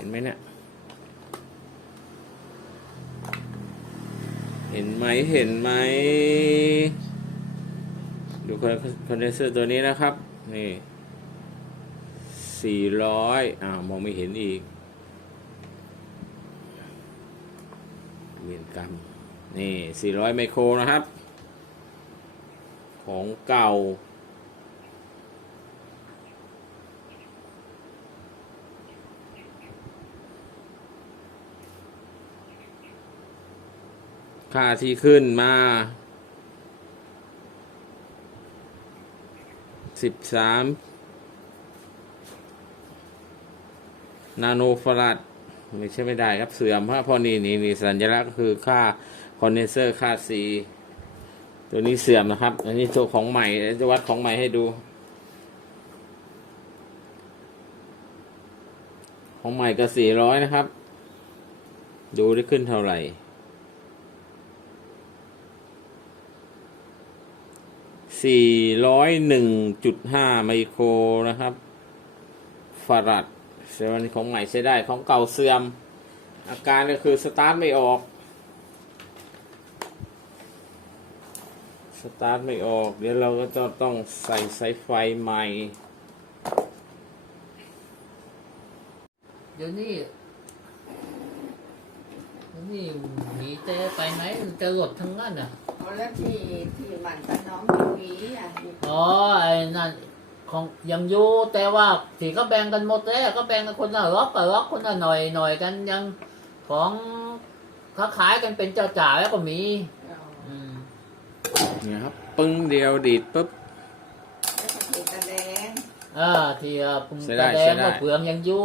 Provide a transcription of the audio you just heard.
ห็นไหมเนี่ยเห็นไหมเห็นไหมดูคอนเดนเซอร์ตัวนี้นะครับ นี่สี่ร้อยอ้าวมองไม่เห็นอีกเวียนกรรมนี่สี่ร้อยไมโครนะครับ ของเก่า ค่าที่ขึ้นมาสิบสามนาโนฟารัดไม่ใช่ไม่ได้ครับเสื่อมเพราะพอนี่นี่นี่สัญลักษณ์ก็คือค่าคอนเดนเซอร์ค่าสีตัวนี้เสื่อมนะครับ อันนี้ตัวของใหม่เดี๋ยวจะวัดของใหม่ให้ดู ของใหม่ก็สี่ร้อยนะครับ ดูได้ขึ้นเท่าไหร่ สี่ร้อยหนึ่งจุดห้าไมโครนะครับ ฟารัดเซลล์ของใหม่ใช้ได้ของเก่าเสื่อม อาการก็คือสตาร์ทไม่ออก สตาร์ทไม่ออก เดี๋ยวเราก็จะต้องใส่สายไฟใหม่ เดี๋ยวนี้เดี๋ยวนี้หนีเจไปไหนมันจะหลดทั้งนั้นอะ เอาแล้วที่ที่มันกับน้องหวีอะอ๋อไอ้นั่นของยังอยู่แต่ว่าที่ก็แบ่งกันหมดแล้วก็แบ่งกันคนละล็อกกับล็อกคนละหน่อยหน่อยกันยังของค้าขายกันเป็นเจ้าจ่าแล้วก็มีเอาอืมเนี่ยครับ ปึ้งเดียวดีดปุ๊บ แล้วก็ติดตะแดงเออที่เอ่อปุ่มใช้ได้ตาแดใช้งได้กับเปลืองยังอยู่